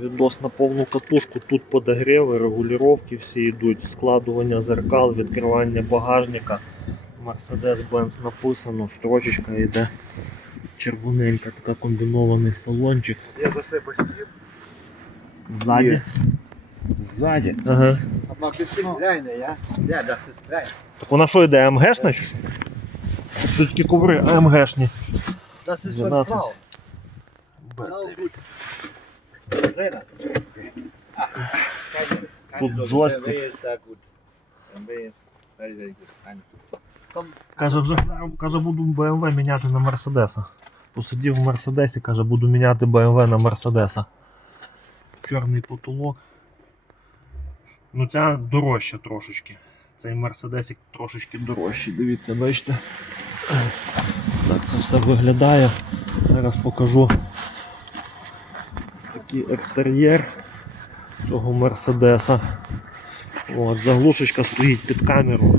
Відос на повну катушку, тут подогріви, регулювання всі йдуть, складування зеркал, відкривання багажника. Mercedes-Benz написано, строчечка йде червоненька, така комбінований салончик. Я за себе сів. Ззаді. Є. Ззаді. Ага. Dat. Так вона що йде, АМГшна? чи що? Тут такі коври АМГшні. Dat is 12. Тут. Kom, Каже, вже каже, буду BMW міняти на Мерседеса. Посидів в Мерседесі, каже, буду міняти BMW на Мерседеса. Чорний потолок. Ну ця дорожча трошечки. Цей Мерседесик трошечки дорожчий. Дивіться, бачите. Так це все виглядає. Зараз покажу такий екстер'єр цього Мерседеса. От, заглушечка стоїть під камеру.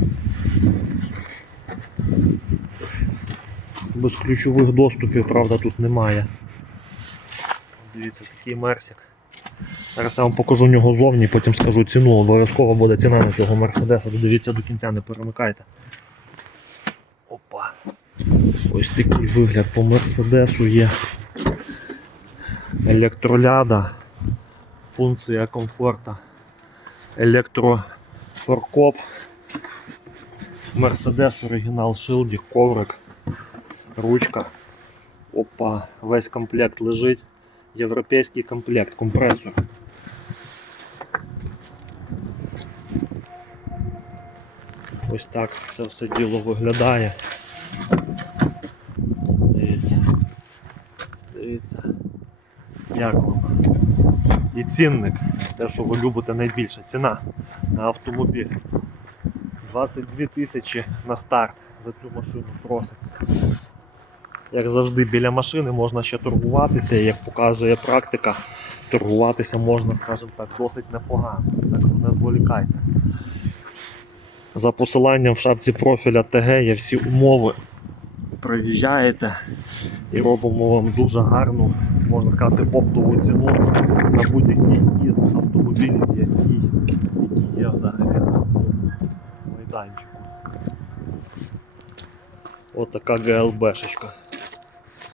Без ключових доступів, правда, тут немає. Дивіться, такий мерсик. Зараз я вам покажу нього зовні, потім скажу ціну. Обов'язково буде ціна на цього мерседеса. Додивіться до кінця, не перемикайте. Опа. Ось такий вигляд по мерседесу є. Електроляда, функція комфорта, електрофоркоп, Мерседес оригінал шилдік, коврик ручка. Опа, весь комплект лежить. Європейський комплект, компресор. Ось так це все діло виглядає. Дивіться. Дивіться. Дякую. І цінник, те, що ви любите найбільше. Ціна на автомобіль. 22 тисячі на старт за цю машину просить. Як завжди, біля машини можна ще торгуватися, як показує практика, торгуватися можна, скажімо так, досить непогано. Так що не зволікайте. За посиланням в шапці профіля ТГ є всі умови. Приїжджаєте і робимо вам дуже гарну, можна сказати, оптову ціну на будь-який із автомобілів, які, які є взагалі на майданчику. Отака ГЛБшечка.